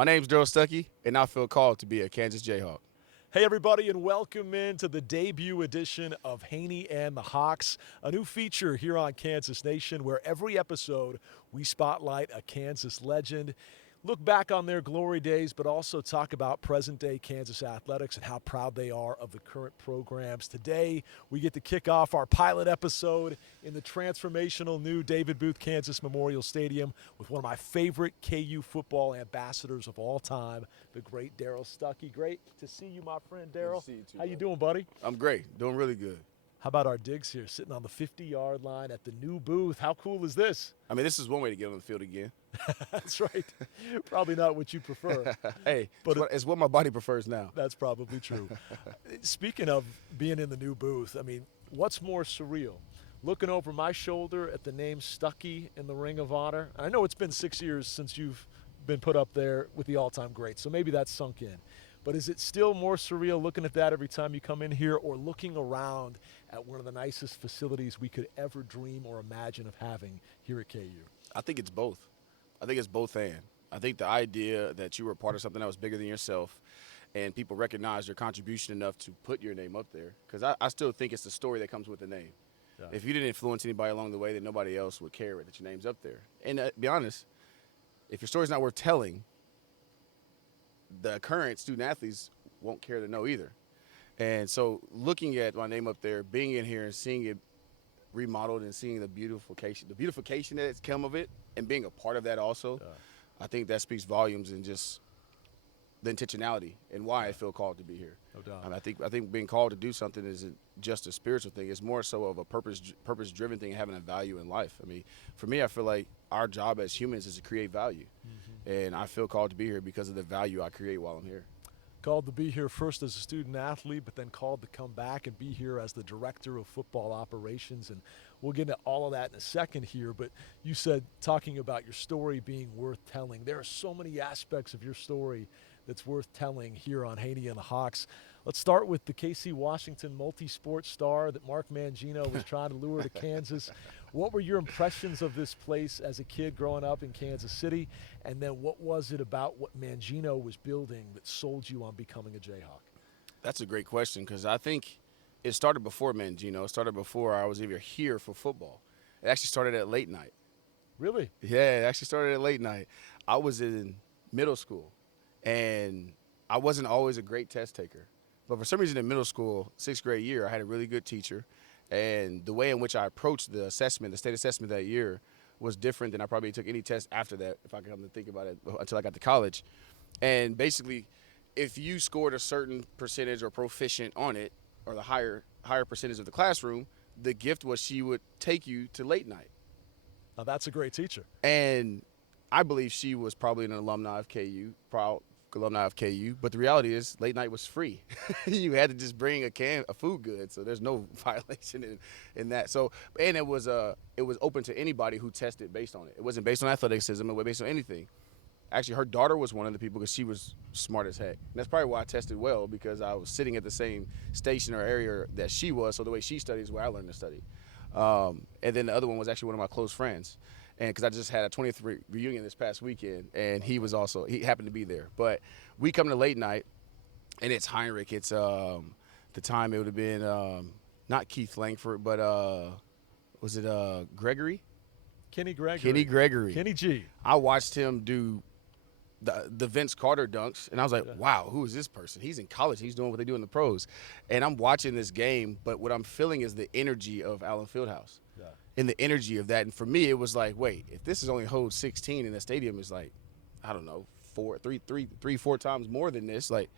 My name's Darrell Stuckey, and I feel called to be a Kansas Jayhawk. Hey, everybody, and welcome into the debut edition of Hanni and the Hawks, a new feature here on Kansas Nation where every episode we spotlight a Kansas legend, look back on their glory days, but also talk about present-day Kansas athletics and how proud they are of the current programs. Today, we get to kick off our pilot episode in the transformational new David Booth Kansas Memorial Stadium with one of my favorite KU football ambassadors of all time, the great Darrell Stuckey. Great to see you, my friend Darrell. see you too, How you buddy. doing, buddy? I'm great, doing really good. How about our digs here, sitting on the 50-yard line at the new booth? How cool is this? I mean, this is one way to get on the field again. That's right. Probably not what you prefer. Hey, But it's what my body prefers now. That's probably true. Speaking of being in the new booth, I mean, what's more surreal? Looking over my shoulder at the name Stuckey in the Ring of Honor. I know it's been 6 years since you've been put up there with the all-time greats, so maybe that's sunk in. But is it still more surreal looking at that every time you come in here, or looking around at one of the nicest facilities we could ever dream or imagine of having here at KU? I think it's both. I think it's both and. I think the idea that you were part of something that was bigger than yourself and people recognize your contribution enough to put your name up there, because I still think it's the story that comes with the name. Yeah. If you didn't influence anybody along the way, then nobody else would care that your name's up there. And to be honest, if your story's not worth telling, the current student athletes won't care to know either. And so looking at my name up there, being in here and seeing it remodeled and seeing the beautification that's come of it and being a part of that also, I think that speaks volumes and just the intentionality and why I feel called to be here. No doubt. I think being called to do something isn't just a spiritual thing. It's more so of a purpose-driven thing, having a value in life. I mean, for me, I feel like our job as humans is to create value. And I feel called to be here because of the value I create while I'm here. Called to be here first as a student athlete, but then called to come back and be here as the director of football operations. And we'll get into all of that in a second here. But you said, talking about your story being worth telling, there are so many aspects of your story that's worth telling here on Hanni and the Hawks. Let's start with the KC Washington multi-sport star that Mark Mangino was trying to lure to Kansas. What were your impressions of this place as a kid growing up in Kansas City? And then what was it about what Mangino was building that sold you on becoming a Jayhawk? That's a great question, because I think it started before Mangino. It started before I was even here for football. It actually started at late night. Really? Yeah, it actually started at late night. I was in middle school, and I wasn't always a great test taker. But for some reason in middle school, 6th grade year, I had a really good teacher. And the way in which I approached the assessment, the state assessment that year, was different than I probably took any test after that, if I can come to think about it, until I got to college. And basically, if you scored a certain percentage or proficient on it, or the higher percentage of the classroom, the gift was she would take you to late night. Now, that's a great teacher. And I believe she was probably an alumni of KU, proud alumni of KU, but the reality is late night was free. You had to just bring a food good, so there's no violation in that. So, and it was open to anybody who tested based on it. It wasn't based on athleticism, it was based on anything. Actually, her daughter was one of the people because she was smart as heck. And that's probably why I tested well, because I was sitting at the same station or area that she was, so the way she studied is where I learned to study. And then the other one was actually one of my close friends. And because I just had a 20th reunion this past weekend, and he happened to be there. But we come to late night, and it's Heinrich. It's the time it would have been not Keith Langford, but was it Gregory? Kenny Gregory. Kenny Gregory. Kenny G. I watched him do the Vince Carter dunks, and I was like, wow, who is this person? He's in college. He's doing what they do in the pros. And I'm watching this game, but what I'm feeling is the energy of Allen Fieldhouse. Yeah. And the energy of that. And for me, it was like, wait, if this is only hold 16 and the stadium is like, I don't know, 4 times more than this, like,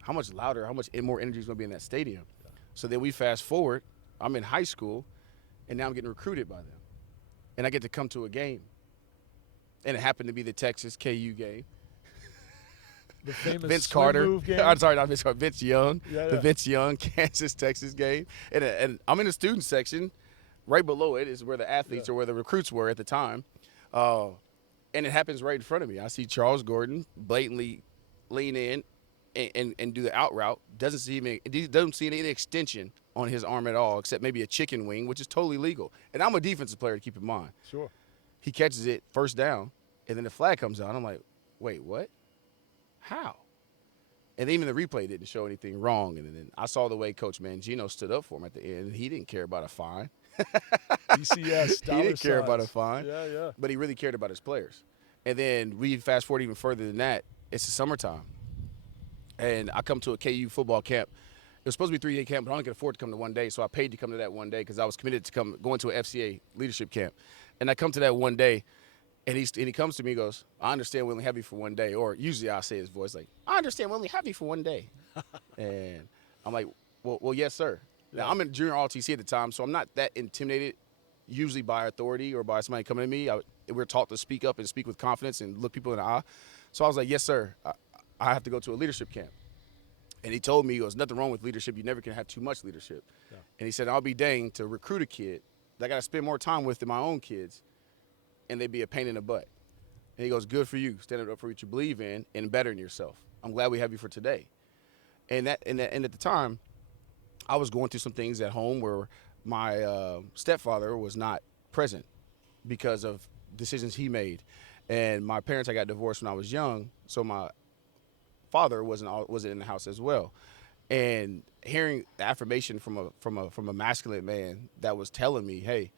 how much louder, how much more energy is going to be in that stadium? Yeah. So then we fast forward. I'm in high school, and now I'm getting recruited by them. And I get to come to a game. And it happened to be the Texas KU game. The famous Vince swing Carter. move game. I'm sorry, not Vince Carter. Vince Young. Yeah, The yeah. Vince Young Kansas-Texas game. And I'm in the student section. Right below it is where the athletes or where the recruits were at the time. And it happens right in front of me. I see Charles Gordon blatantly lean in and do the out route. Doesn't see any extension on his arm at all, except maybe a chicken wing, which is totally legal. And I'm a defensive player, to keep in mind. Sure. He catches it, first down, and then the flag comes out. I'm like, wait, what? how? And even the replay didn't show anything wrong. And then I saw the way Coach Mangino stood up for him at the end. He didn't care about a fine. DCS, He didn't care about a signs. fine. Yeah. But he really cared about his players. And then we fast forward even further than that. It's the summertime. And I come to a KU football camp. It was supposed to be a 3-day camp, but I only could afford to come to one day. So I paid to come to that one day because I was committed to going to an FCA leadership camp. And I come to that one day. And he comes to me and goes, I understand we only have you for one day. Or usually I say his voice like, I understand we only have you for one day. And I'm like, well, yes, sir. Now, I'm in junior ROTC at the time, so I'm not that intimidated usually by authority or by somebody coming to me. We're taught to speak up and speak with confidence and look people in the eye. So I was like, yes, sir. I have to go to a leadership camp. And he told me, he goes, nothing wrong with leadership. You never can have too much leadership. Yeah. And he said, I'll be danged to recruit a kid that I got to spend more time with than my own kids, and they'd be a pain in the butt. And he goes, good for you, standing up for what you believe in and bettering yourself. I'm glad we have you for today. And at the time, I was going through some things at home where my stepfather was not present because of decisions he made. And my parents, I got divorced when I was young, so my father wasn't in the house as well. And hearing the affirmation from a masculine man that was telling me, hey,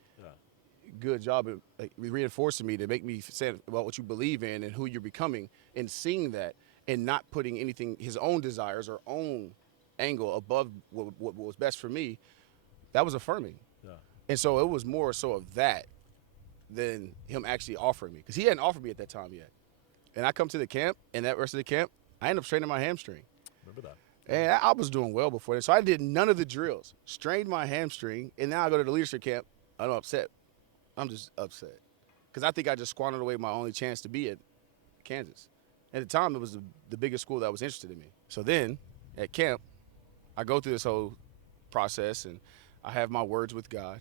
good job, like, reinforcing me to make me say about what you believe in and who you're becoming, and seeing that and not putting anything, his own desires or own angle above what was best for me, that was affirming. Yeah. And so it was more so of that than him actually offering me, because he hadn't offered me at that time yet. And I come to the camp, and that rest of the camp, I ended up straining my hamstring. Remember that. And I was doing well before that. So I did none of the drills, strained my hamstring, and now I go to the leadership camp. I'm upset. I'm just upset because I think I just squandered away my only chance to be at Kansas. At the time, it was the biggest school that was interested in me. So then at camp, I go through this whole process, and I have my words with God.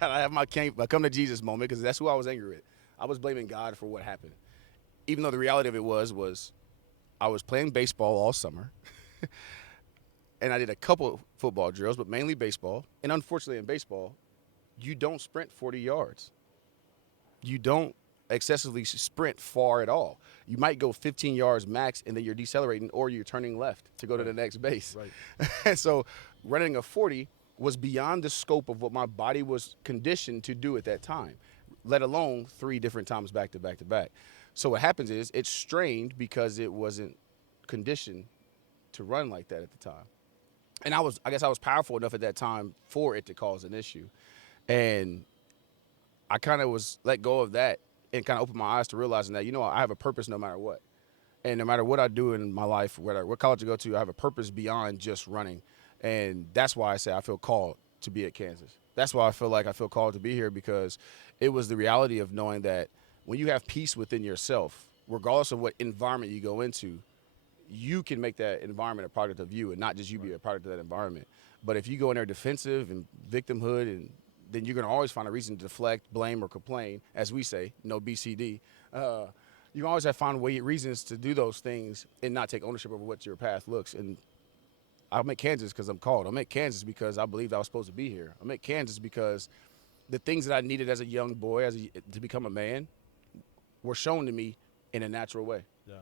I have my I come to Jesus moment, because that's who I was angry with. I was blaming God for what happened, even though the reality of it was I was playing baseball all summer, and I did a couple football drills, but mainly baseball. And unfortunately in baseball, you don't sprint 40 yards. You don't excessively sprint far at all. You might go 15 yards max, and then you're decelerating, or you're turning left to go to the next base. Right. And so running a 40 was beyond the scope of what my body was conditioned to do at that time, let alone 3 different times back to back to back. So what happens is it's strained because it wasn't conditioned to run like that at the time. And I guess I was powerful enough at that time for it to cause an issue. And I kind of was let go of that and kind of opened my eyes to realizing that, I have a purpose no matter what. And no matter what I do in my life, what college I go to, I have a purpose beyond just running. And that's why I say I feel called to be at Kansas. That's why I feel called to be here, because it was the reality of knowing that when you have peace within yourself, regardless of what environment you go into, you can make that environment a product of you, and not just you be a product of that environment. But if you go in there defensive and victimhood, and then you're going to always find a reason to deflect, blame, or complain, as we say, no BCD. You always have to find reasons to do those things and not take ownership over what your path looks. And I'm at Kansas because I'm called. I'm at Kansas because I believed I was supposed to be here. I'm at Kansas because the things that I needed as a young boy to become a man were shown to me in a natural way. Yeah.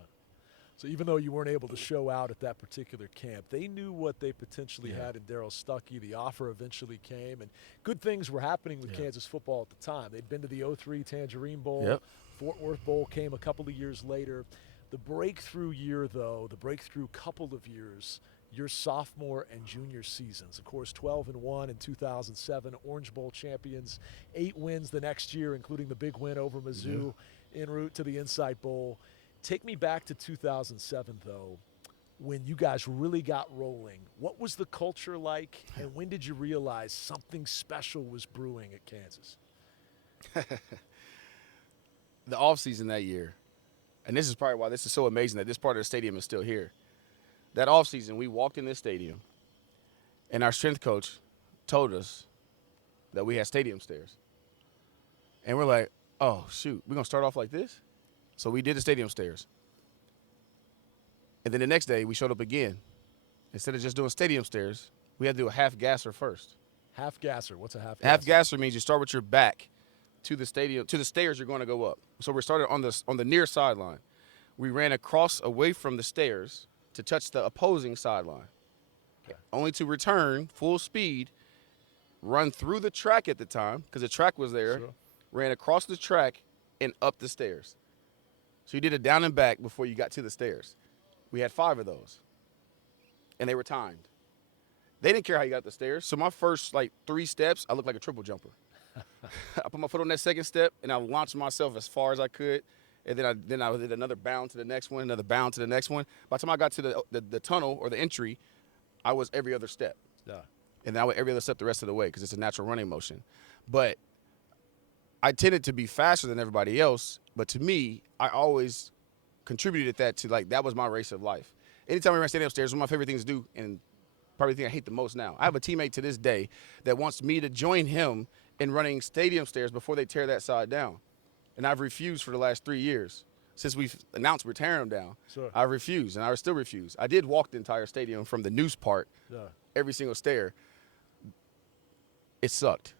So even though you weren't able to show out at that particular camp, they knew what they potentially had in Darrell Stuckey. The offer eventually came, and good things were happening with Kansas football at the time. They'd been to the 03 Tangerine Bowl. Yep. Fort Worth Bowl came a couple of years later. The breakthrough year, though, the breakthrough couple of years, your sophomore and junior seasons. Of course, 12-1 in 2007, Orange Bowl champions, 8 wins the next year, including the big win over Mizzou en route to the Insight Bowl. Take me back to 2007, though, when you guys really got rolling. What was the culture like, and when did you realize something special was brewing at Kansas? The offseason that year, and this is probably why this is so amazing that this part of the stadium is still here. That offseason, we walked in this stadium, and our strength coach told us that we had stadium stairs. And we're like, oh, shoot, we're going to start off like this? So we did the stadium stairs. And then the next day, we showed up again. Instead of just doing stadium stairs, we had to do a half gasser first. Half gasser. What's a half gasser? Half gasser means you start with your back to the stadium, to the stairs you're going to go up. So we started on the near sideline. We ran across away from the stairs to touch the opposing sideline, only to return full speed, run through the track at the time because the track was there, Sure. ran across the track and up the stairs. So you did a down and back before you got to the stairs. We had 5 of those, and they were timed. They didn't care how you got up the stairs. So my first 3 steps, I looked like a triple jumper. I put my foot on that second step, and I launched myself as far as I could. And then I did another bound to the next one, another bound to the next one. By the time I got to the tunnel or the entry, I was every other step. Yeah. And then I went every other step the rest of the way because it's a natural running motion. But I tended to be faster than everybody else. But to me, I always contributed that to that was my race of life. Anytime we ran standing upstairs, one of my favorite things to do, and probably the thing I hate the most now, I have a teammate to this day that wants me to join him in running stadium stairs before they tear that side down. And I've refused for the last 3 years. Since we've announced we're tearing them down, Sure. I refused, and I still refuse. I did walk the entire stadium from the noose part, every single stair. It sucked.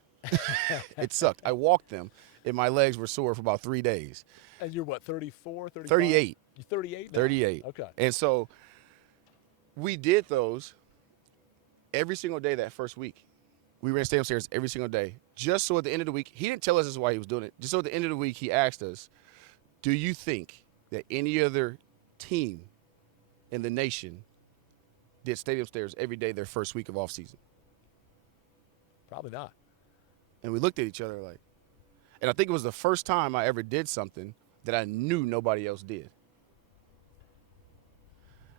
It sucked. I walked them, and my legs were sore for about 3 days. And you're what, 34, 35? 38. You're 38 now? 38. Okay. And so we did those every single day that first week. We ran stadium stairs every single day. Just so at the end of the week, he didn't tell us this is why he was doing it. Just so at the end of the week, he asked us, do you think that any other team in the nation did stadium stairs every day their first week of off season? Probably not. And we looked at each other and I think it was the first time I ever did something that I knew nobody else did.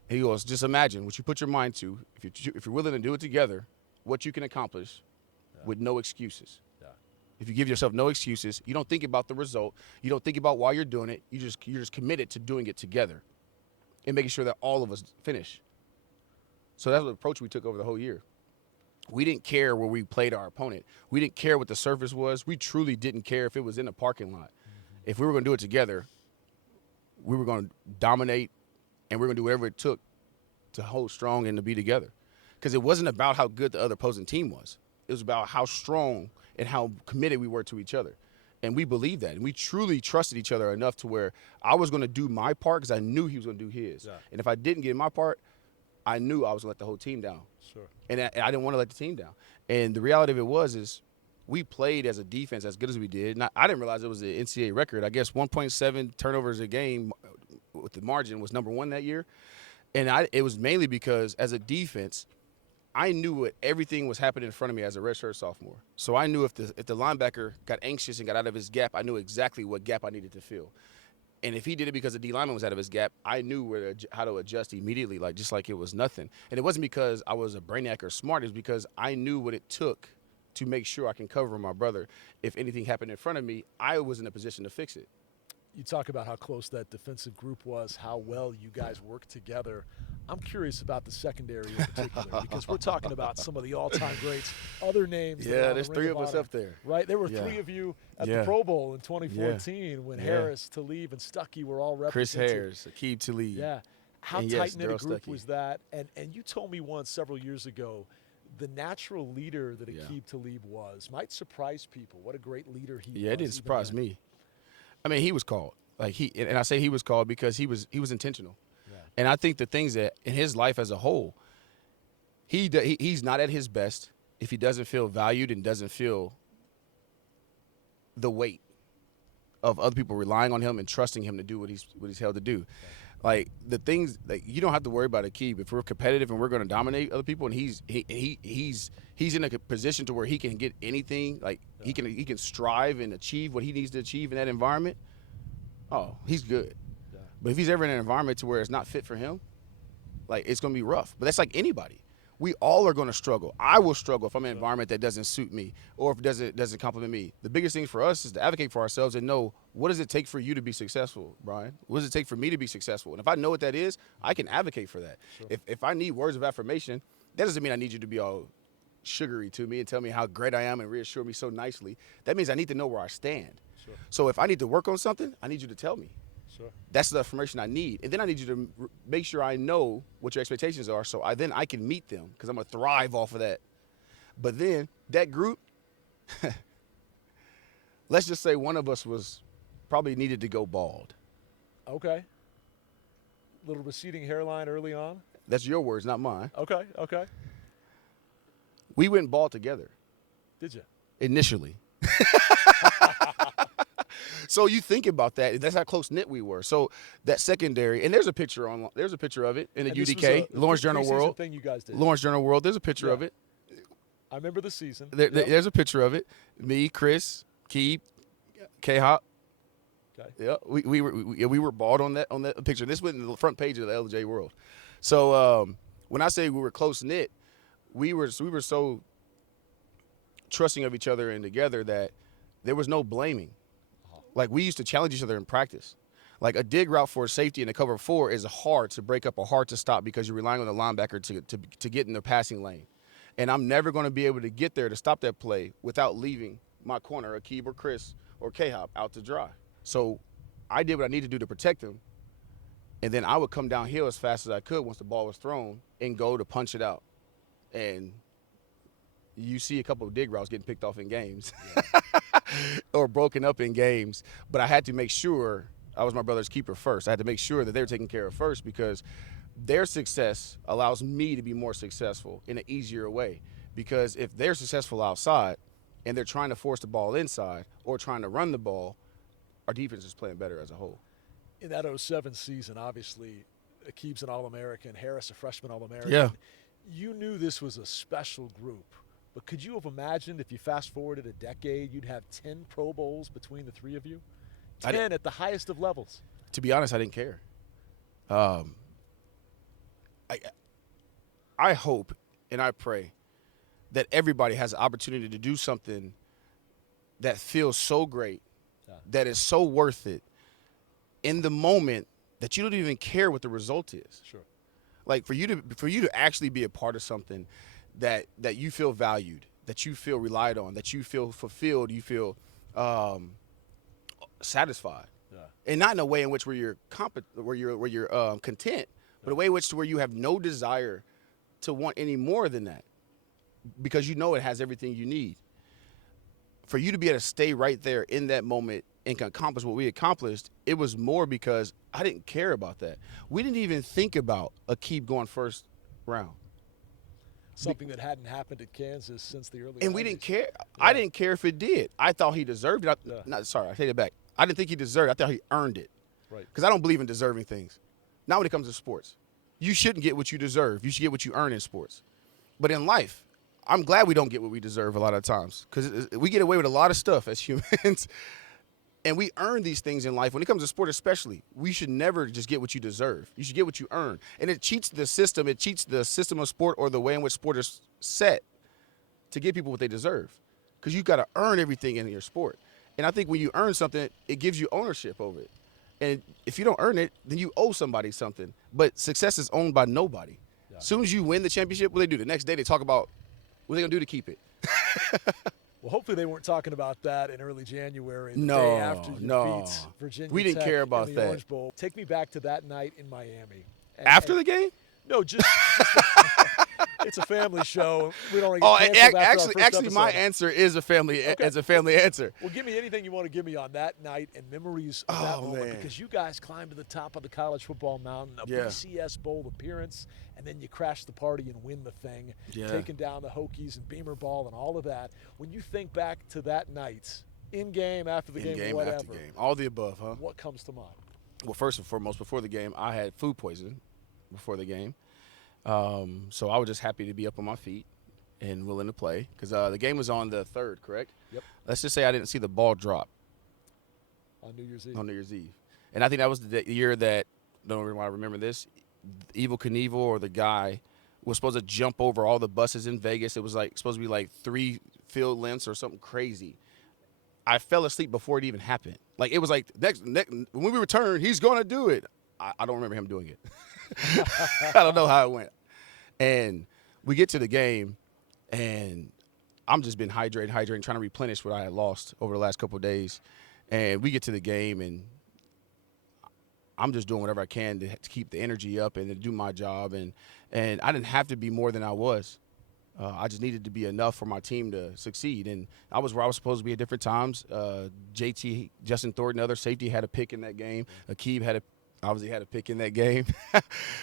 And he goes, just imagine what you put your mind to, if you're willing to do it together, what you can accomplish with no excuses. Yeah. If you give yourself no excuses, you don't think about the result, you don't think about why you're doing it, you're just committed to doing it together and making sure that all of us finish. So that's the approach we took over the whole year. We didn't care where we played our opponent. We didn't care what the surface was. We truly didn't care if it was in a parking lot. Mm-hmm. If we were going to do it together, we were going to dominate, and we were going to do whatever it took to hold strong and to be together. Because it wasn't about how good the other opposing team was. It was about how strong and how committed we were to each other. And we believed that. And we truly trusted each other enough to where I was going to do my part because I knew he was going to do his. Yeah. And if I didn't get my part, I knew I was going to let the whole team down. Sure. And I didn't want to let the team down. And the reality of it is we played as a defense as good as we did. And I didn't realize it was the NCAA record. I guess 1.7 turnovers a game with the margin was number 1 that year. And it was mainly because as a defense, I knew what everything was happening in front of me as a redshirt sophomore. So I knew if the linebacker got anxious and got out of his gap, I knew exactly what gap I needed to fill. And if he did it because the D lineman was out of his gap, I knew how to adjust immediately, just like it was nothing. And it wasn't because I was a brainiac or smart. It was because I knew what it took to make sure I can cover my brother. If anything happened in front of me, I was in a position to fix it. You talk about how close that defensive group was, how well you guys worked together. I'm curious about the secondary in particular because we're talking about some of the all-time greats, other names. Yeah, there's 3 of us up there. Right? There were 3 of you at the Pro Bowl in 2014 when Harris, Talib, and Stuckey were all represented. Chris Harris, Aqib Talib. Yeah. How and tight-knit a Darrell group Stuckey. was that? And you told me once several years ago the natural leader that Aqib Talib was might surprise people. What a great leader he was. Yeah, it didn't surprise me. I mean, he was called. And I say he was called because he was intentional. Yeah. And I think the things that in his life as a whole, he's not at his best if he doesn't feel valued and doesn't feel the weight of other people relying on him and trusting him to do what he's held to do. Like the things you don't have to worry about Aqib. If we're competitive and we're going to dominate other people, and he's in a position to where he can get anything, he can strive and achieve what he needs to achieve in that environment. Oh, he's good. Yeah. But if he's ever in an environment to where it's not fit for him, it's going to be rough. But that's like anybody. We all are going to struggle. I will struggle if I'm in an environment that doesn't suit me or if it doesn't compliment me. The biggest thing for us is to advocate for ourselves and know, what does it take for you to be successful, Brian? What does it take for me to be successful? And if I know what that is, I can advocate for that. Sure. If I need words of affirmation, that doesn't mean I need you to be all sugary to me and tell me how great I am and reassure me so nicely. That means I need to know where I stand. Sure. So if I need to work on something, I need you to tell me. Sure. That's the information I need. And then I need you to make sure I know what your expectations are so I can meet them because I'm going to thrive off of that. But then that group, let's just say one of us probably needed to go bald. Okay. Little receding hairline early on. That's your words, not mine. Okay. Okay. We went and ball together Did you? initially. So you think about that. That's how close knit we were. So that secondary, and there's a picture of it in the And this was UDK, a Lawrence Journal preseason World. thing you guys did. Lawrence Journal World. There's a picture Yeah. of it. I remember the season. Yep. There's a picture of it. Me, Chris, Keeb, K-Hop. Okay. Yeah, we were balled on that picture. This went in the front page of the LJ World. So when I say we were close knit, we were so trusting of each other and together that there was no blaming. Like, we used to challenge each other in practice. Like, a dig route for a safety in a cover 4 is hard to break up or hard to stop because you're relying on the linebacker to get in the passing lane. And I'm never going to be able to get there to stop that play without leaving my corner, Akeeb or Chris or K-Hop, out to dry. So I did what I needed to do to protect him, and then I would come downhill as fast as I could once the ball was thrown and go to punch it out. And you see a couple of dig routes getting picked off in games. Yeah. Or broken up in games. But I had to make sure I was my brother's keeper first. I had to make sure that they were taken care of first because their success allows me to be more successful in an easier way. Because if they're successful outside and they're trying to force the ball inside or trying to run the ball, our defense is playing better as a whole. In that 07 season, obviously, Akeeb's an All-American, Harris a freshman All-American. Yeah. You knew this was a special group. But could you have imagined if you fast-forwarded a decade, you'd have 10 Pro Bowls between the three of you? 10 at the highest of levels. To be honest, I didn't care. I hope and I pray that everybody has the opportunity to do something that feels so great, that is so worth it in the moment that you don't even care what the result is. Sure. Like, for you to actually be a part of something that you feel valued, that you feel relied on, that you feel fulfilled, you feel satisfied, and not in a way in which where you're content, but a way in which to where you have no desire to want any more than that, because you know it has everything you need. For you to be able to stay right there in that moment and accomplish what we accomplished, it was more because I didn't care about that. We didn't even think about Akeeb going first round. Something that hadn't happened at Kansas since the early 90s. And we didn't care. Yeah. I didn't care if it did. I thought he deserved it. I take it back. I didn't think he deserved it. I thought he earned it. Right. Because I don't believe in deserving things. Not when it comes to sports. You shouldn't get what you deserve. You should get what you earn in sports. But in life, I'm glad we don't get what we deserve a lot of times, because we get away with a lot of stuff as humans. And we earn these things in life. When it comes to sport especially, we should never just get what you deserve. You should get what you earn. And it cheats the system. It cheats the system of sport, or the way in which sport is set to give people what they deserve. Because you've got to earn everything in your sport. And I think when you earn something, it gives you ownership over it. And if you don't earn it, then you owe somebody something. But success is owned by nobody. Yeah. As soon as you win the championship, what do they do? The next day they talk about what they're going to do to keep it. Well, hopefully they weren't talking about that in early January, the No, day after you no. beat Virginia We didn't Tech care about in the that. Orange Bowl. Take me back to that night in Miami. After the game? No, just it's a family show. We don't get Oh, canceled after our actually, first my episode. answer is a family answer. Well, give me anything you want to give me on that night and memories of that moment, man. because you guys climbed to the top of the college football mountain, a BCS Bowl appearance, and then you crash the party and win the thing, taking down the Hokies and Beamer Ball and all of that. When you think back to that night, in-game, after the game, whatever, after game, all the above, huh? what comes to mind? Well, first and foremost, before the game, I had food poisoning before the game. So I was just happy to be up on my feet and willing to play, because the game was on the 3rd, correct? Yep. Let's just say I didn't see the ball drop On New Year's Eve. on New Year's Eve. And I think that was the year that, don't know why I remember this, Evel Knievel, or the guy, was supposed to jump over all the buses in Vegas. It was like supposed to be like 3 field lengths or something crazy. I fell asleep before it even happened. Like, it was like, next when we return, he's going to do it. I don't remember him doing it. I don't know how it went. And we get to the game, and I'm just been hydrating, trying to replenish what I had lost over the last couple of days. And we get to the game, and I'm just doing whatever I can to keep the energy up and to do my job. And I didn't have to be more than I was. I just needed to be enough for my team to succeed. And I was where I was supposed to be at different times. JT, Justin Thornton, other safety, had a pick in that game. Akeeb had obviously had a pick in that game.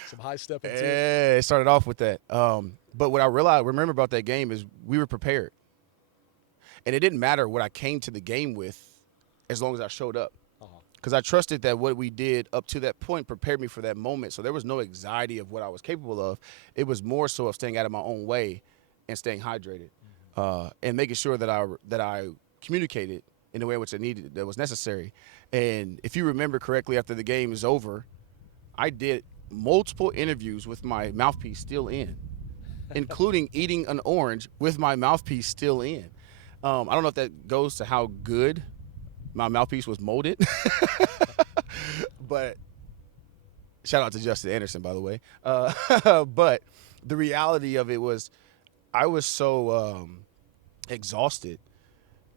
Some high stepping too. Yeah, it started off with that. But what I remember about that game is we were prepared. And it didn't matter what I came to the game with as long as I showed up. Because I trusted that what we did up to that point prepared me for that moment. So there was no anxiety of what I was capable of. It was more so of staying out of my own way and staying hydrated, and making sure that I communicated in the way in which that was necessary. And if you remember correctly, after the game is over, I did multiple interviews with my mouthpiece still in, including eating an orange with my mouthpiece still in. I don't know if that goes to how good my mouthpiece was molded, but shout out to Justin Anderson, by the way. But the reality of it was I was so exhausted.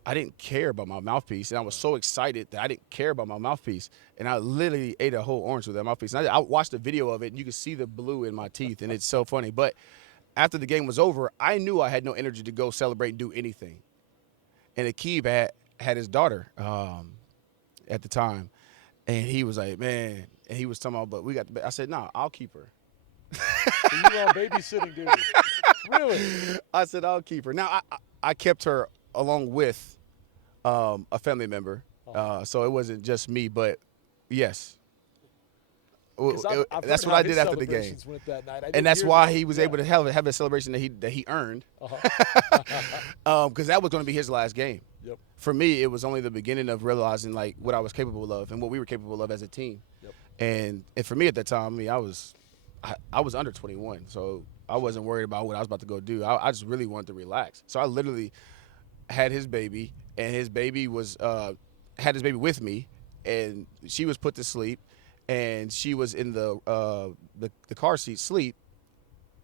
I didn't care about my mouthpiece, and I was so excited that I didn't care about my mouthpiece, and I literally ate a whole orange with that mouthpiece. And I watched a video of it, and you can see the blue in my teeth, and it's so funny. But after the game was over, I knew I had no energy to go celebrate and do anything. And Akib had his daughter at the time, and he was like, man, and he was talking about, but we got I said, no, I'll keep her. So you were on babysitting duty. Really? I said, I'll keep her. Now, I kept her along with a family member, so it wasn't just me, but yes. That's what I did after the game. And that's why he was able to have a celebration that he earned, because that was going to be his last game. Yep. For me, it was only the beginning of realizing like what I was capable of and what we were capable of as a team. Yep. And for me at that time, I mean, I was under 21, so I wasn't worried about what I was about to go do. I just really wanted to relax. So I literally had his baby, and his baby was had his baby with me, and she was put to sleep, and she was in the car seat sleep.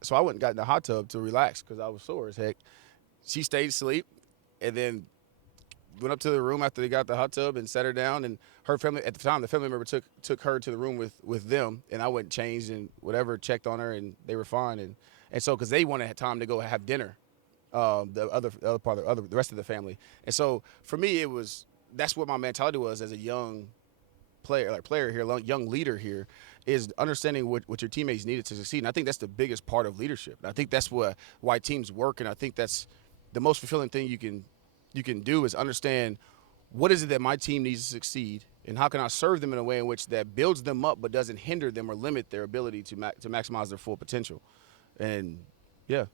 So I went and got in the hot tub to relax because I was sore as heck. She stayed asleep, and then went up to the room after they got the hot tub and sat her down. And her family at the time, the family member took her to the room with them, and I went and changed and whatever, checked on her, and they were fine. And so because they wanted time to go have dinner, the rest of the family. And so for me, that's what my mentality was as a young player here, young leader here, is understanding what your teammates needed to succeed. And I think that's the biggest part of leadership. And I think that's why teams work, and I think that's the most fulfilling thing you can do is understand what is it that my team needs to succeed, and how can I serve them in a way in which that builds them up but doesn't hinder them or limit their ability to maximize their full potential. And yeah.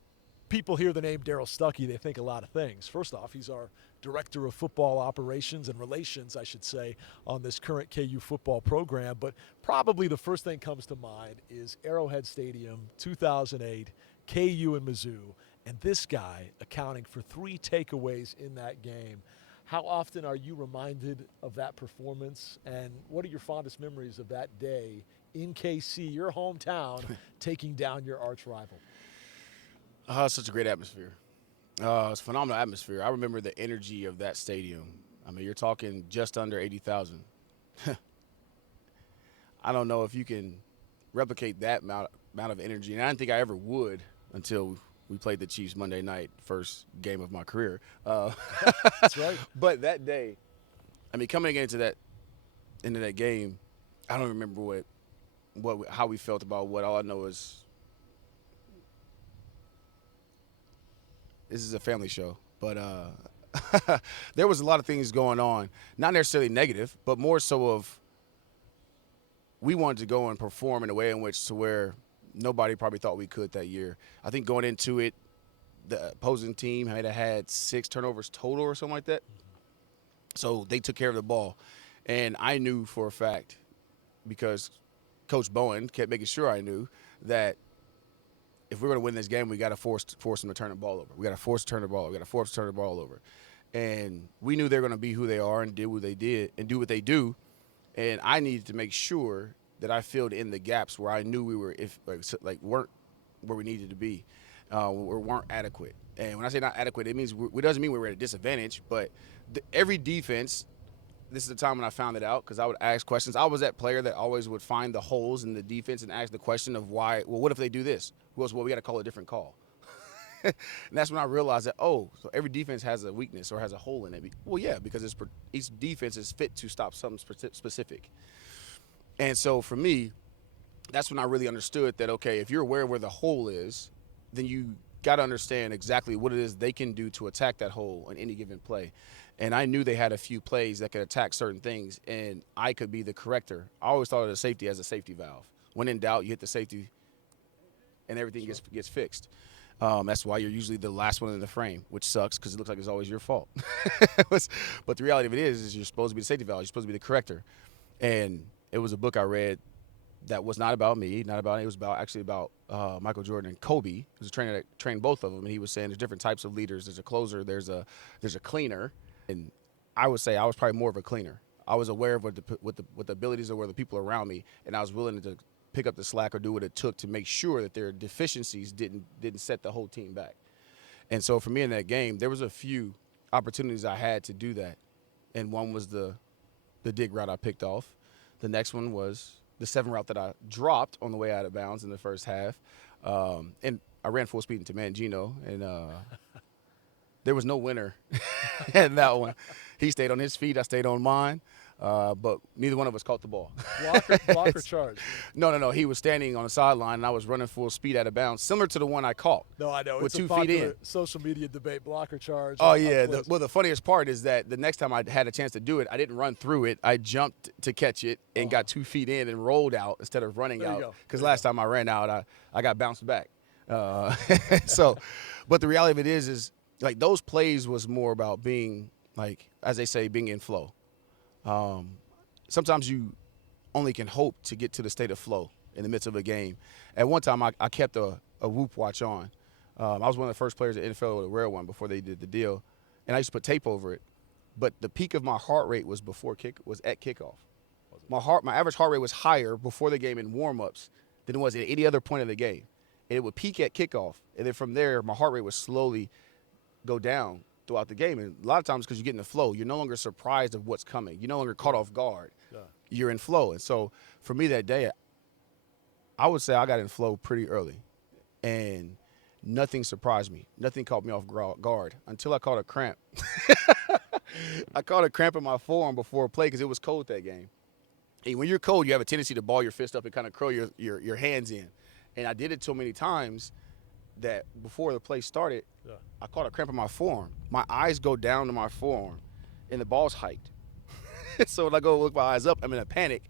People hear the name Darrell Stuckey, they think a lot of things. First off, he's our director of football operations and relations, I should say, on this current KU football program. But probably the first thing comes to mind is Arrowhead Stadium, 2008, KU and Mizzou, and this guy accounting for 3 takeaways in that game. How often are you reminded of that performance, and what are your fondest memories of that day in KC, your hometown, taking down your arch rival? Such a great atmosphere. It's a phenomenal atmosphere. I remember the energy of that stadium. I mean, you're talking just under 80,000. I don't know if you can replicate that amount of energy, and I didn't think I ever would until we played the Chiefs Monday night, first game of my career. That's right. But that day, I mean, coming into that game, I don't remember how we felt about what. All I know is this is a family show, but there was a lot of things going on, not necessarily negative, but more so of we wanted to go and perform in a way in which to where nobody probably thought we could that year. I think going into it, the opposing team had 6 turnovers total or something like that. So they took care of the ball. And I knew for a fact, because Coach Bowen kept making sure I knew, that if we're going to win this game, we got to force them to turn the ball over. We got to force to turn the ball. We got to force to turn the ball over. And we knew they were going to be who they are and did what they did and do what they do. And I needed to make sure that I filled in the gaps where I knew we were weren't where we needed to be, or weren't adequate. And when I say not adequate, it means it doesn't mean we were at a disadvantage. But every defense. This is the time when I found it out because I would ask questions. I was that player that always would find the holes in the defense and ask the question of why. Well, what if they do this? Well, we got to call a different call. And that's when I realized that, so every defense has a weakness or has a hole in it. Well, yeah, because each defense is fit to stop something specific. And so for me, that's when I really understood that, okay, if you're aware of where the hole is, then you got to understand exactly what it is they can do to attack that hole on any given play. And I knew they had a few plays that could attack certain things, and I could be the corrector. I always thought of the safety as a safety valve. When in doubt, you hit the safety, and everything gets fixed. That's why you're usually the last one in the frame, which sucks because it looks like it's always your fault. But the reality of it is you're supposed to be the safety valve. You're supposed to be the corrector. And it was a book I read that was not about me, not about it was about Michael Jordan and Kobe. It was a trainer that trained both of them, and he was saying there's different types of leaders. There's a closer, there's a cleaner, and I would say I was probably more of a cleaner. I was aware of what the abilities were of the people around me, and I was willing to pick up the slack or do what it took to make sure that their deficiencies didn't set the whole team back. And so for me in that game, there was a few opportunities I had to do that, and one was the dig route I picked off. The next one was the 7 route that I dropped on the way out of bounds in the first half. And I ran full speed into Mangino, and there was no winner in that one. He stayed on his feet. I stayed on mine. But neither one of us caught the ball. Block or charge? No. He was standing on the sideline, and I was running full speed out of bounds, similar to the one I caught. No, I know. With it's 2 a feet in. social media debate, block or charge. Oh, yeah. The funniest part is that the next time I had a chance to do it, I didn't run through it. I jumped to catch it and got 2 feet in and rolled out instead of running out. Because last time I ran out, I got bounced back. But the reality of it is like those plays was more about being, like, as they say, being in flow. Sometimes you only can hope to get to the state of flow in the midst of a game. At one time, I kept a whoop watch on. I was one of the first players in the NFL to wear one before they did the deal, and I used to put tape over it. But the peak of my heart rate was at kickoff. My average heart rate was higher before the game in warm-ups than it was at any other point of the game. And it would peak at kickoff, and then from there, my heart rate would slowly go down throughout the game. And a lot of times because you get in the flow, you're no longer surprised of what's coming. You're no longer caught off guard. Yeah. You're in flow. And so for me that day, I would say I got in flow pretty early. And nothing surprised me. Nothing caught me off guard until I caught a cramp. I caught a cramp in my forearm before a play because it was cold that game. And when you're cold, you have a tendency to ball your fist up and kind of curl your hands in. And I did it so many times that before the play started, I caught a cramp in my forearm. My eyes go down to my forearm, and the ball's hiked. So when I go look my eyes up, I'm in a panic,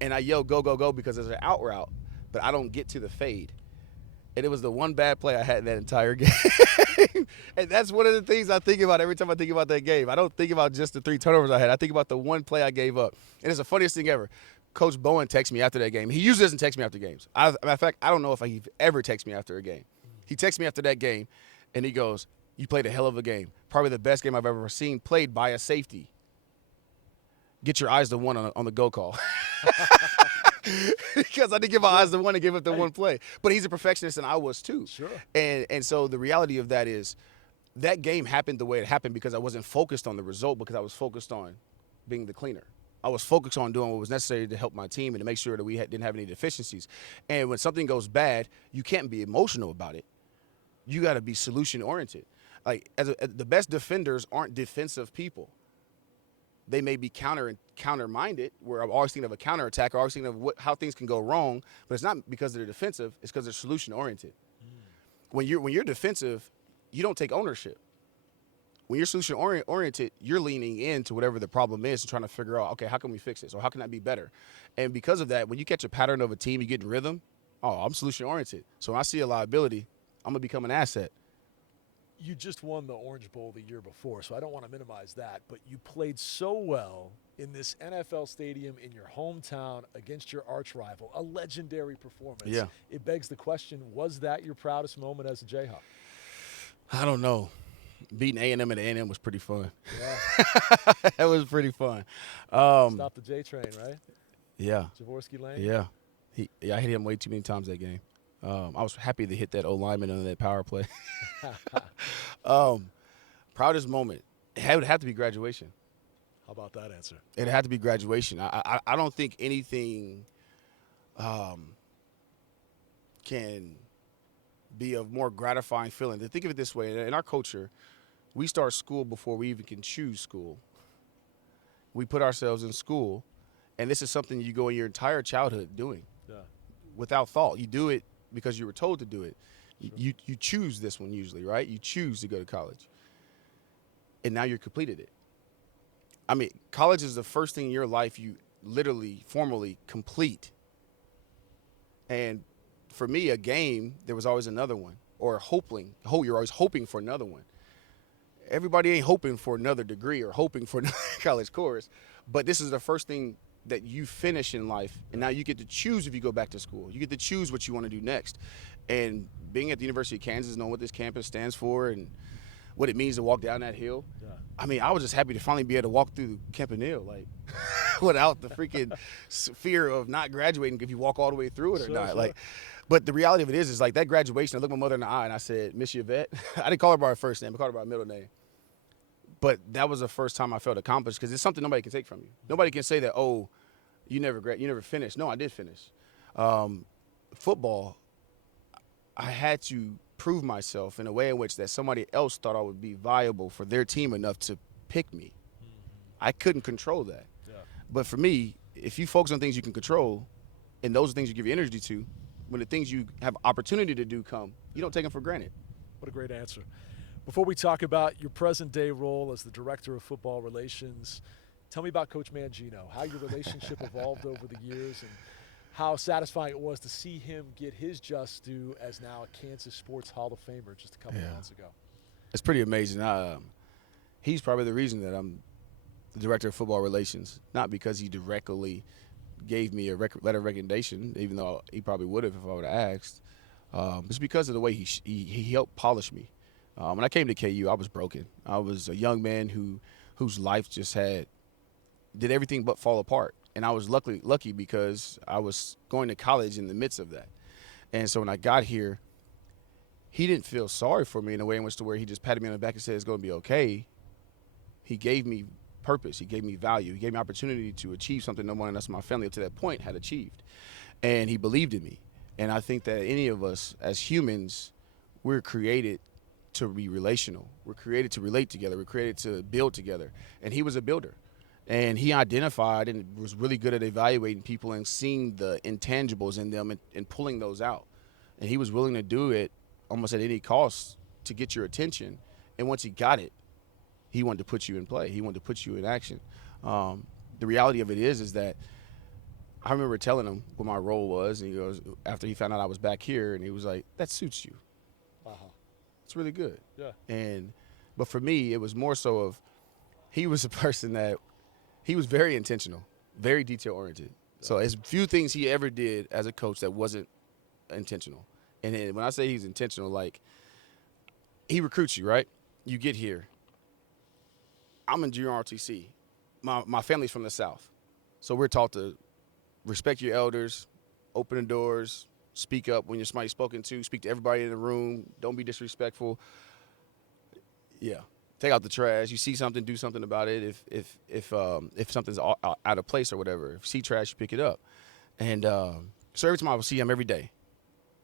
and I yell, go, go, go, because there's an out route, but I don't get to the fade. And it was the one bad play I had in that entire game. And that's one of the things I think about every time I think about that game. I don't think about just the 3 turnovers I had. I think about the one play I gave up. And it's the funniest thing ever. Coach Bowen texted me after that game. He usually doesn't text me after games. Matter of fact, I don't know if he ever texts me after a game. He texts me after that game, and he goes, "You played a hell of a game. Probably the best game I've ever seen played by a safety. Get your eyes to one on the go call." Because I didn't give my eyes to one and give up the one play. But he's a perfectionist, and I was too. Sure. And so the reality of that is that game happened the way it happened because I wasn't focused on the result, because I was focused on being the cleaner. I was focused on doing what was necessary to help my team and to make sure that we didn't have any deficiencies. And when something goes bad, you can't be emotional about it. You got to be solution-oriented. Like the best defenders aren't defensive people. They may be counter-minded, where I'm always thinking of a counterattack, or always thinking of how things can go wrong, but it's not because they're defensive, it's because they're solution-oriented. When you're defensive, you don't take ownership. When you're solution-oriented, you're leaning into whatever the problem is and trying to figure out, okay, how can we fix this, or how can that be better? And because of that, when you catch a pattern of a team, you get in rhythm, I'm solution-oriented. So when I see a liability, I'm going to become an asset. You just won the Orange Bowl the year before, so I don't want to minimize that, but you played so well in this NFL stadium in your hometown against your arch rival, a legendary performance. Yeah. It begs the question, was that your proudest moment as a Jayhawk? I don't know. Beating A&M at A&M was pretty fun. Yeah. That was pretty fun. Stop the J train, right? Yeah. Jaworski Lane? Yeah. I hit him way too many times that game. I was happy to hit that O-lineman on that power play. Proudest moment. It would have to be graduation. How about that answer? It had to be graduation. I don't think anything can be a more gratifying feeling. To think of it this way, in our culture, we start school before we even can choose school. We put ourselves in school, And this is something you go in your entire childhood doing Yeah. without thought. You do it because you were told to do it. You choose this one usually, right? You choose to go to college. And now you're completed it. I mean, college is the first thing in your life you literally, formally complete. And for me, a game, there was always another one. Or you're always hoping for another one. Everybody ain't hoping for another degree or hoping for another college course. But this is the first thing that you finish in life, and now you get to choose if you go back to school. You get to choose what you want to do next. And being at the University of Kansas, knowing what this campus stands for and what it means to walk down that hill, I mean, I was just happy to finally be able to walk through Campanile, like, without the freaking fear of not graduating if you walk all the way through it or not. Like, but the reality of it is like that graduation, I looked my mother in the eye and I said, Miss Yvette. I didn't call her by her first name, I called her by her middle name. But that was the first time I felt accomplished because it's something nobody can take from you. Nobody can say that, oh, you never finished. No, I did finish. Football, I had to prove myself in a way in which that somebody else thought I would be viable for their team enough to pick me. I couldn't control that. Yeah. But for me, if you focus on things you can control and those are things you give your energy to, when the things you have opportunity to do come, you don't take them for granted. What a great answer. Before we talk about your present-day role as the Director of Football Relations, tell me about Coach Mangino, how your relationship evolved over the years and how satisfying it was to see him get his just due as now a Kansas Sports Hall of Famer just a couple of months ago. It's pretty amazing. He's probably the reason that I'm the Director of Football Relations, not because he directly gave me a letter of recommendation, even though he probably would have if I would have asked. It's because of the way he helped polish me. When I came to KU, I was broken. I was a young man whose life just did everything but fall apart. And I was lucky because I was going to college in the midst of that. And so when I got here, he didn't feel sorry for me in a way in which to where he just patted me on the back and said it's going to be okay. He gave me purpose. He gave me value. He gave me opportunity to achieve something no one else in my family up to that point had achieved. And he believed in me. And I think that any of us as humans, we're created to be relational. We're created to relate together. We're created to build together. And he was a builder. And he identified and was really good at evaluating people and seeing the intangibles in them and pulling those out. And he was willing to do it almost at any cost to get your attention. And once he got it, he wanted to put you in play. He wanted to put you in action. The reality of it is that I remember telling him what my role was. And he goes, after he found out I was back here, and he was like, that suits you. It's really good. Yeah. But for me, it was more so of he was a person that he was very intentional, very detail-oriented. Yeah. So as few things he ever did as a coach that wasn't intentional. And then when I say he's intentional, like he recruits you, right? You get here. I'm in junior RTC. My family's from the South. So we're taught to respect your elders, open the doors, speak up when you're somebody spoken to, speak to everybody in the room, don't be disrespectful. Yeah. Take out the trash. You see something, do something about it. If something's out of place or whatever, if you see trash, you pick it up. And so every time I would see him every day.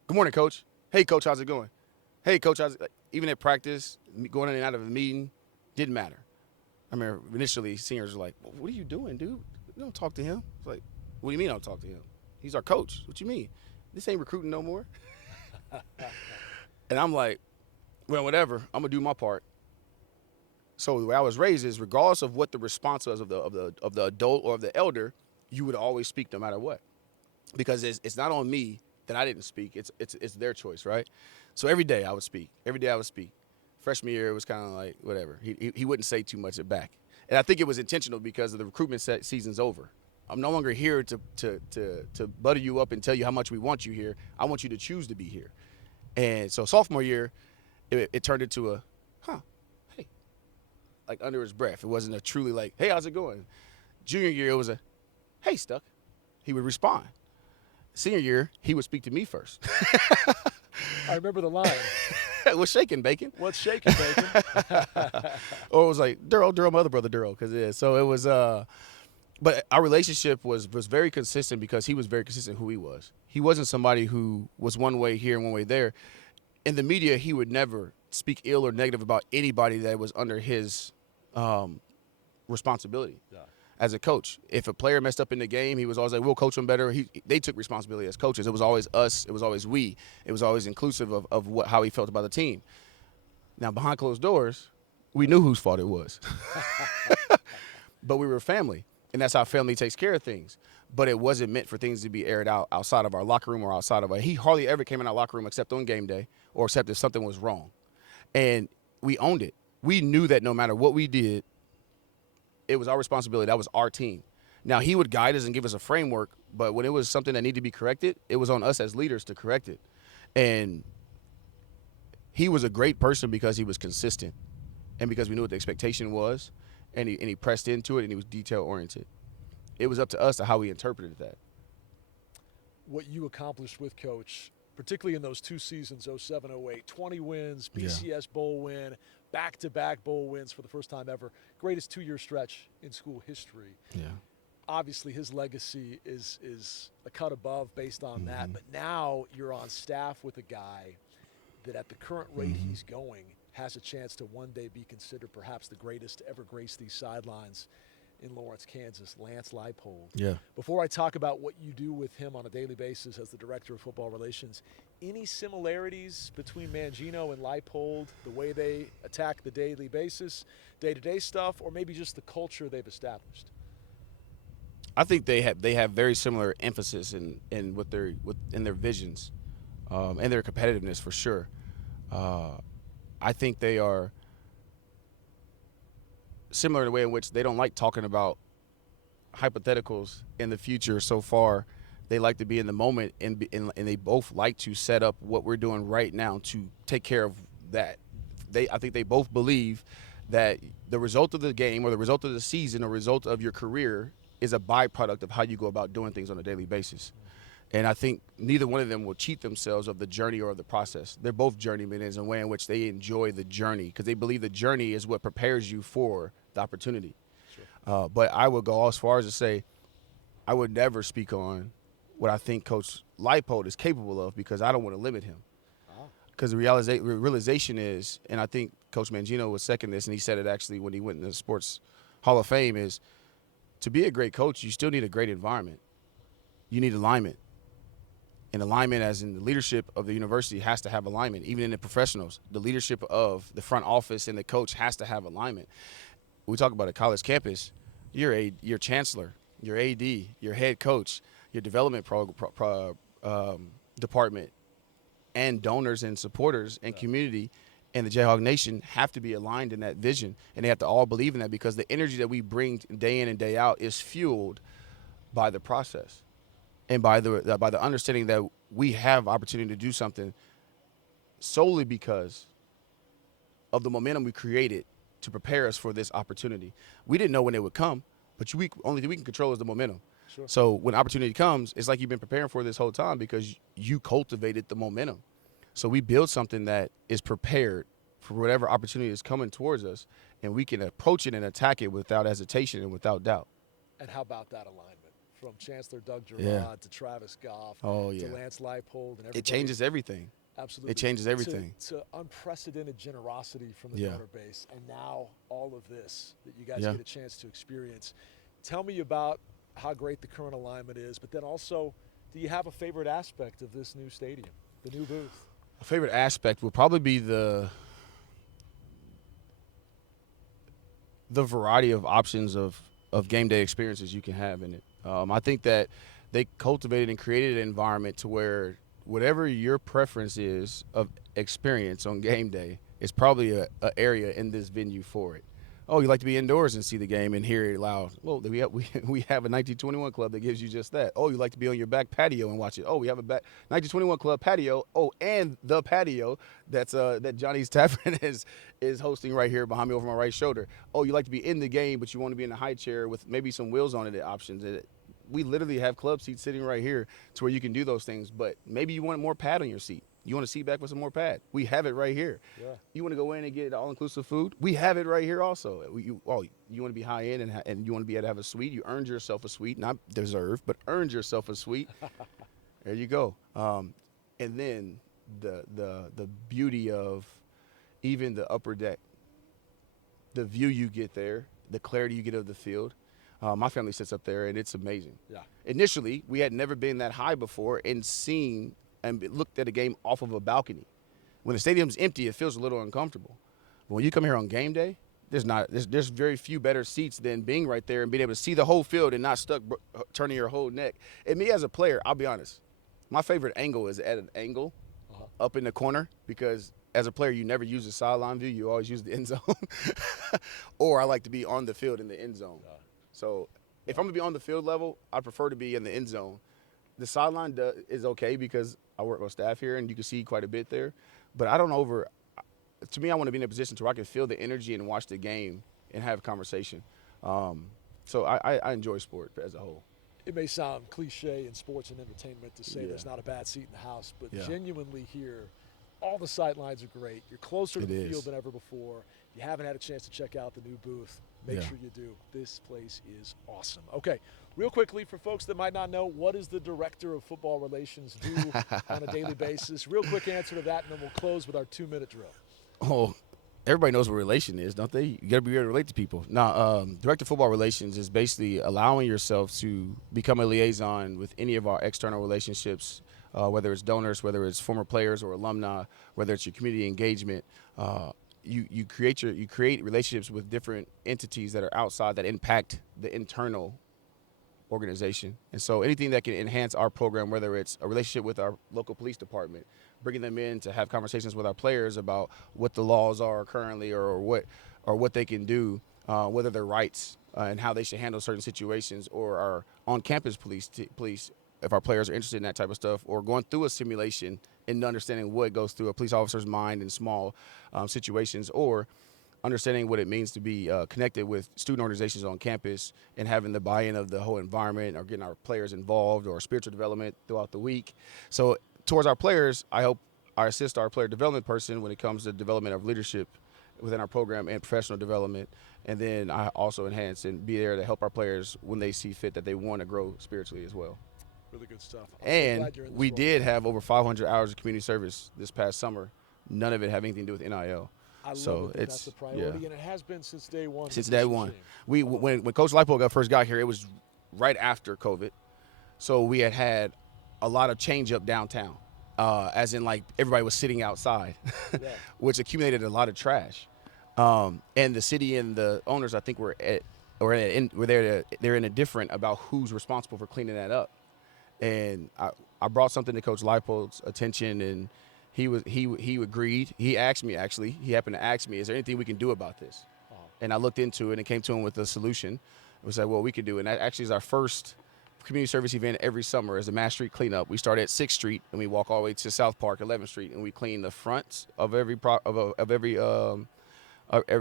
Good morning, Coach. Hey, Coach, how's it going? Hey, Coach, how's it? Even at practice, going in and out of a meeting, didn't matter. I remember initially seniors were like, what are you doing, dude? You don't talk to him. It's like, what do you mean I don't talk to him? He's our coach. What you mean? This ain't recruiting no more. And I'm like, well, whatever. I'm going to do my part. So the way I was raised is regardless of what the response was of the adult or of the elder, you would always speak no matter what. Because it's not on me that I didn't speak. It's their choice, right? So every day I would speak. Every day I would speak. Freshman year, it was kind of like whatever. He wouldn't say too much back. And I think it was intentional because of the recruitment season's over. I'm no longer here to butter you up and tell you how much we want you here. I want you to choose to be here. And so sophomore year, it turned into a, hey, like under his breath. It wasn't a truly like, hey, how's it going? Junior year, it was a, hey, Stuck. He would respond. Senior year, he would speak to me first. I remember the line. What's shaking, Bacon? What's shaking, Bacon? Or it was like, Darrell, my other brother, Darrell, because it is. So it was, but our relationship was very consistent because he was very consistent who he was. He wasn't somebody who was one way here and one way there. In the media, he would never speak ill or negative about anybody that was under his responsibility. Yeah. as a coach. If a player messed up in the game, he was always like, we'll coach them better. They took responsibility as coaches. It was always us. It was always we. It was always inclusive of how he felt about the team. Now, behind closed doors, we knew whose fault it was. But we were family, and that's how family takes care of things. But it wasn't meant for things to be aired out outside of our locker room or outside of he hardly ever came in our locker room except on game day or except if something was wrong. And we owned it. We knew that no matter what we did, it was our responsibility. That was our team. Now, he would guide us and give us a framework, but when it was something that needed to be corrected, it was on us as leaders to correct it. And he was a great person because he was consistent and because we knew what the expectation was, and he pressed into it, and he was detail-oriented. It was up to us to how we interpreted that. What you accomplished with Coach, particularly in those 2 seasons, 07, 08, 20 wins, BCS bowl win, back-to-back bowl wins for the first time ever, greatest 2-year stretch in school history. Yeah. Obviously, his legacy is a cut above based on that, but now you're on staff with a guy that at the current rate he's going has a chance to one day be considered perhaps the greatest to ever grace these sidelines in Lawrence, Kansas, Lance Leipold. Yeah. Before I talk about what you do with him on a daily basis as the Director of Football Relations, any similarities between Mangino and Leipold, the way they attack the daily basis, day-to-day stuff, or maybe just the culture they've established? I think they have very similar emphasis in their visions, and their competitiveness for sure. I think they are similar in the way in which they don't like talking about hypotheticals in the future so far. They like to be in the moment, and they both like to set up what we're doing right now to take care of that. I think they both believe that the result of the game or the result of the season or result of your career is a byproduct of how you go about doing things on a daily basis. And I think neither one of them will cheat themselves of the journey or of the process. They're both journeymen in a way in which they enjoy the journey because they believe the journey is what prepares you for the opportunity. Sure. But I would go as far as to say I would never speak on what I think Coach Leipold is capable of because I don't want to limit him. Because the realization is, and I think Coach Mangino was second this, and he said it actually when he went in the Sports Hall of Fame, is to be a great coach, you still need a great environment. You need alignment. And alignment, as in the leadership of the university, has to have alignment. Even in the professionals, the leadership of the front office and the coach has to have alignment. We talk about a college campus, your chancellor, your AD, your head coach, your development department, and donors and supporters and community and the Jayhawk Nation have to be aligned in that vision. And they have to all believe in that because the energy that we bring day in and day out is fueled by the process. And by the understanding that we have opportunity to do something solely because of the momentum we created to prepare us for this opportunity. We didn't know when it would come, but only thing we can control is the momentum. Sure. So when opportunity comes, it's like you've been preparing for this whole time because you cultivated the momentum. So we build something that is prepared for whatever opportunity is coming towards us, and we can approach it and attack it without hesitation and without doubt. And how about that alignment? From Chancellor Doug Gerard to Travis Goff to Lance Leipold and everybody. It changes everything. Absolutely. It changes everything. To unprecedented generosity from the donor base, and now all of this that you guys get a chance to experience. Tell me about how great the current alignment is, but then also, do you have a favorite aspect of this new stadium, the new booth? A favorite aspect would probably be the variety of options of game day experiences you can have in it. I think that they cultivated and created an environment to where whatever your preference is of experience on game day is probably a area in this venue for it. Oh, you like to be indoors and see the game and hear it loud. Well, we have a 1921 club that gives you just that. Oh, you like to be on your back patio and watch it. Oh, we have a 1921 club patio. Oh, and the patio that Johnny's Tavern is hosting right here behind me over my right shoulder. Oh, you like to be in the game, but you want to be in a high chair with maybe some wheels on it options. We literally have club seats sitting right here to where you can do those things, but maybe you want more pad on your seat. You want to sit back with some more pad. We have it right here. Yeah. You want to go in and get all-inclusive food? We have it right here also. You want to be high-end and you want to be able to have a suite? You earned yourself a suite, not deserved, but earned yourself a suite. There you go. And then the beauty of even the upper deck, the view you get there, the clarity you get of the field. My family sits up there, and it's amazing. Yeah. Initially, we had never been that high before and seen and looked at a game off of a balcony. When the stadium's empty, it feels a little uncomfortable. But when you come here on game day, there's very few better seats than being right there and being able to see the whole field and not stuck turning your whole neck. And me as a player, I'll be honest, my favorite angle is at an angle up in the corner, because as a player, you never use the sideline view. You always use the end zone. Or I like to be on the field in the end zone. So if I'm going to be on the field level, I prefer to be in the end zone. The sideline is okay because I work on staff here, and you can see quite a bit there. But I don't to me, I want to be in a position to where I can feel the energy and watch the game and have a conversation. So I enjoy sport as a whole. It may sound cliche in sports and entertainment to say there's not a bad seat in the house, but genuinely here, all the sight lines are great. You're closer to the field than ever before. If you haven't had a chance to check out the new booth, make sure you do. This place is awesome. Okay, real quickly, for folks that might not know, what does the Director of Football Relations do on a daily basis? Real quick answer to that, and then we'll close with our 2-minute drill. Oh, everybody knows what relation is, don't they? You got to be able to relate to people. Now, Director of Football Relations is basically allowing yourself to become a liaison with any of our external relationships, whether it's donors, whether it's former players or alumni, whether it's your community engagement. You create relationships with different entities that are outside that impact the internal organization. And so anything that can enhance our program, whether it's a relationship with our local police department, bringing them in to have conversations with our players about what the laws are currently or what they can do, whether their rights and how they should handle certain situations, or our on-campus police if our players are interested in that type of stuff, or going through a simulation and understanding what goes through a police officer's mind in small situations, or understanding what it means to be connected with student organizations on campus and having the buy-in of the whole environment, or getting our players involved, or spiritual development throughout the week. So towards our players, I hope I assist our player development person when it comes to development of leadership within our program and professional development. And then I also enhance and be there to help our players when they see fit that they want to grow spiritually as well. Really good stuff. And we did have over 500 hours of community service this past summer. None of it have anything to do with NIL. I love it. That's a priority, and it has been since day one. Since day one. When Coach Leipold first got here, it was right after COVID. So we had a lot of change up downtown, as in like everybody was sitting outside, which accumulated a lot of trash. And the city and the owners, I think, they're indifferent about who's responsible for cleaning that up. And I brought something to Coach Leipold's attention, and he agreed. He asked me, actually. He happened to ask me, is there anything we can do about this? And I looked into it and came to him with a solution. It was like, well, we could do it. And that actually is our first community service event every summer, is the Mass Street cleanup. We start at 6th Street and we walk all the way to South Park, 11th Street, and we clean the fronts of every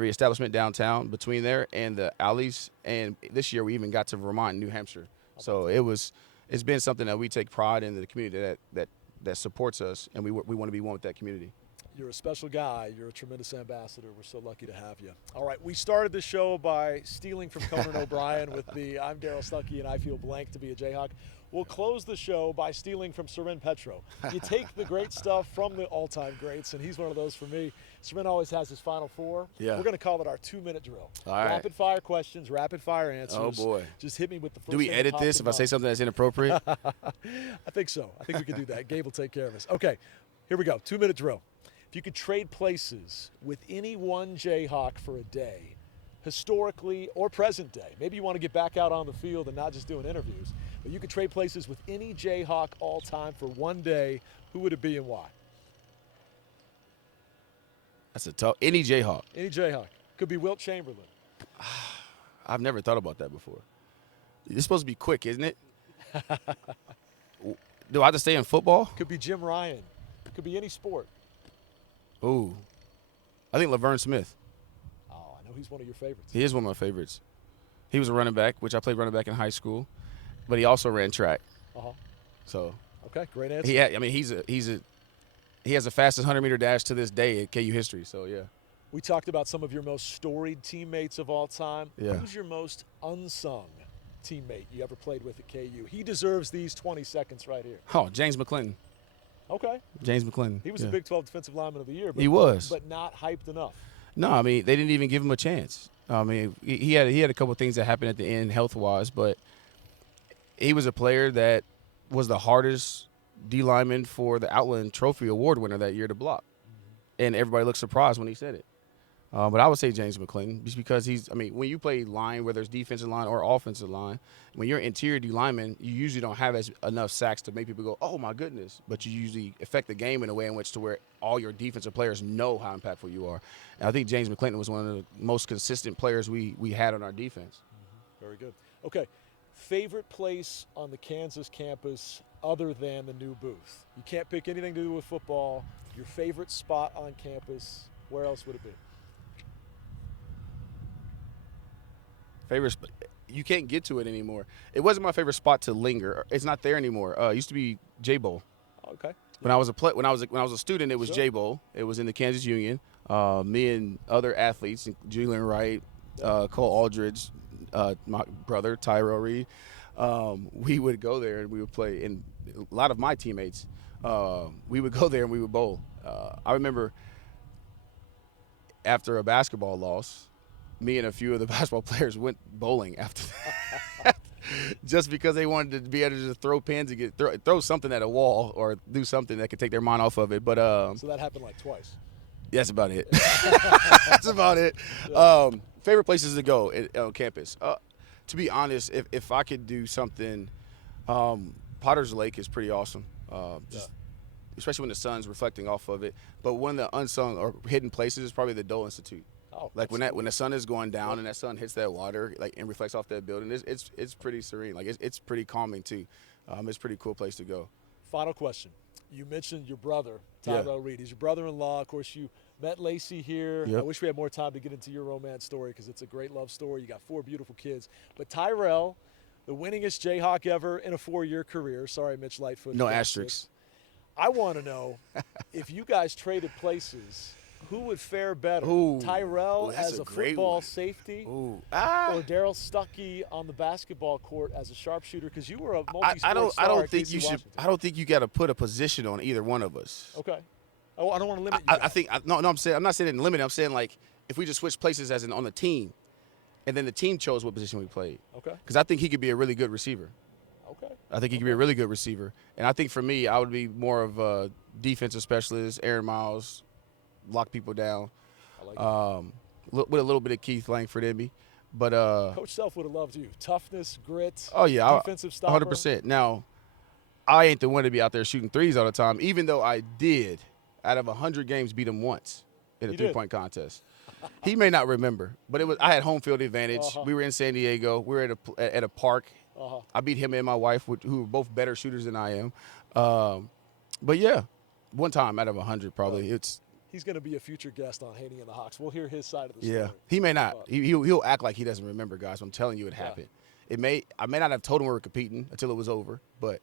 establishment downtown between there and the alleys. And this year we even got to Vermont and New Hampshire. So it's been something that we take pride in, the community that supports us, and we want to be one with that community. You're a special guy. You're a tremendous ambassador. We're so lucky to have you. All right, we started the show by stealing from Conan O'Brien with the "I'm Darrell Stuckey and I feel blank to be a Jayhawk." We'll close the show by stealing from Seren Petro. You take the great stuff from the all-time greats, and he's one of those for me. Seren always has his final four. Yeah. We're going to call it our 2-minute drill. All right. Rapid-fire questions, rapid-fire answers. Oh, boy. Just hit me with the first Do we thing edit that this pops if I say something that's inappropriate? I think so. I think we can do that. Gabe will take care of us. Okay, here we go. 2-minute drill. If you could trade places with any one Jayhawk for a day, historically or present day, maybe you want to get back out on the field and not just doing interviews, but you could trade places with any Jayhawk all time for one day, who would it be and why? That's a tough. Any Jayhawk. Any Jayhawk. Could be Wilt Chamberlain. I've never thought about that before. It's supposed to be quick, isn't it? Do I have to stay in football? Could be Jim Ryan. Could be any sport. Ooh. I think Laverne Smith. Oh, I know he's one of your favorites. He is one of my favorites. He was a running back, which I played running back in high school, but he also ran track. So. Okay, great answer. He has the fastest 100-meter dash to this day at KU history. So yeah. We talked about some of your most storied teammates of all time. Yeah. Who's your most unsung teammate you ever played with at KU? He deserves these 20 seconds right here. Oh, James McClinton. Okay. James McClinton. He was the Big 12 Defensive Lineman of the Year. But, he was. But not hyped enough. No, I mean, they didn't even give him a chance. I mean, he had a couple of things that happened at the end health wise, but he was a player that was the hardest D lineman for the Outland Trophy Award winner that year to block, and everybody looked surprised when he said it. But I would say James McClinton, just because when you play line, whether it's defensive line or offensive line, when you're interior D lineman, you usually don't have enough sacks to make people go, oh my goodness. But you usually affect the game in a way in which to where all your defensive players know how impactful you are. And I think James McClinton was one of the most consistent players we had on our defense. Very good. Okay, favorite place on the Kansas campus other than the new booth? You can't pick anything to do with football. Your favorite spot on campus, where else would it be? Favorite spot. You can't get to it anymore. It wasn't my favorite spot to linger. It's not there anymore. It used to be J Bowl. Okay. When I was a student, it was Sure. J Bowl. It was in the Kansas Union. Me and other athletes, Julian Wright, Cole Aldridge, my brother Tyrell Reed, we would go there and we would play. And a lot of my teammates, we would go there and we would bowl. I remember after a basketball loss, me and a few of the basketball players went bowling after that. Just because they wanted to be able to just throw pins and throw something at a wall or do something that could take their mind off of it. But so that happened like twice. that's about it. That's about it. Favorite places to go on campus. To be honest, if I could do something, Potter's Lake is pretty awesome. Especially when the sun's reflecting off of it. But one of the unsung or hidden places is probably the Dole Institute. Oh, like when the sun is going down and that sun hits that water, like and reflects off that building, it's pretty serene. Like it's pretty calming too. It's a pretty cool place to go. Final question. You mentioned your brother, Darrell Reed. He's your brother-in-law. Of course, you met Lacey here. Yep. I wish we had more time to get into your romance story because it's a great love story. You got 4 beautiful kids. But Tyrell, the winningest Jayhawk ever in a 4-year career. Sorry, Mitch Lightfoot. No asterisks. I want to know if you guys traded places, who would fare better? Ooh, Tyrell as a football one. safety Ooh. or Darrell Stuckey on the basketball court as a sharpshooter? Because you were a multi-sport I don't star at think KC you should. Washington. I don't think you got to put a position on either one of us. Okay. Oh, I don't want to limit you. I think no. I'm not saying limit. I'm saying like if we just switch places as in on the team, and then the team chose what position we played. Okay. Because I think he could be a really good receiver. Okay. I think he could be a really good receiver. And I think for me, I would be more of a defensive specialist, Aaron Miles, lock people down, I like it. with a little bit of Keith Langford in me. But Coach Self would have loved you. Toughness, grit. oh yeah, defensive stopper. 100%. Now, I ain't the one to be out there shooting threes all the time, even though I did, out of 100 games, beat him once in a You did? three-point contest. He may not remember, but I had home field advantage. Uh-huh. We were in San Diego. We were at a park. Uh-huh. I beat him and my wife, who were both better shooters than I am. But yeah, one time out of 100 probably. He's going to be a future guest on Hanni and the Hawks. We'll hear his side of the story. Yeah, he may not. He'll act like he doesn't remember, guys. I'm telling you, it happened. I may not have told him we were competing until it was over, but.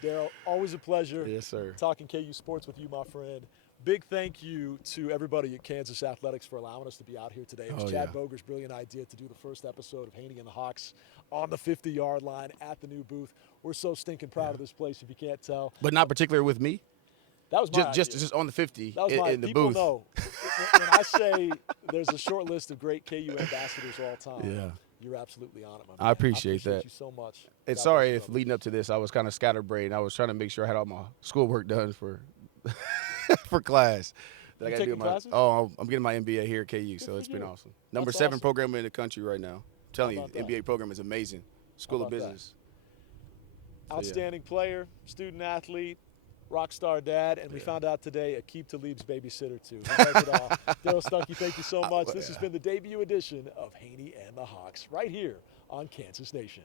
Darrell, always a pleasure. Yes, sir. Talking KU sports with you, my friend. Big thank you to everybody at Kansas Athletics for allowing us to be out here today. It was Chad Boger's brilliant idea to do the first episode of Hanni and the Hawks on the 50-yard line at the new booth. We're so stinking proud of this place, if you can't tell. But not particular with me. That was my just idea. just on the 50 That was in the people booth. Know when I say there's a short list of great KU ambassadors all time. Yeah. You're absolutely on it, my man. I appreciate that. you so much. And God sorry bless if you, leading up to this, I was kind of scatterbrained. I was trying to make sure I had all my schoolwork done for for class. You taking classes? I'm getting my MBA here at KU, so for it's been you. awesome. Number That's 7 awesome. program in the country right now. I'm telling you, about that? MBA program is amazing. School of about that? Business. So, yeah. Outstanding player, student athlete, rock star dad, and we found out today Aqib Talib's babysitter too. He does it all. Darrell Stuckey, thank you so much. This has been the debut edition of Hanni and the Hawks right here on Kansas Nation.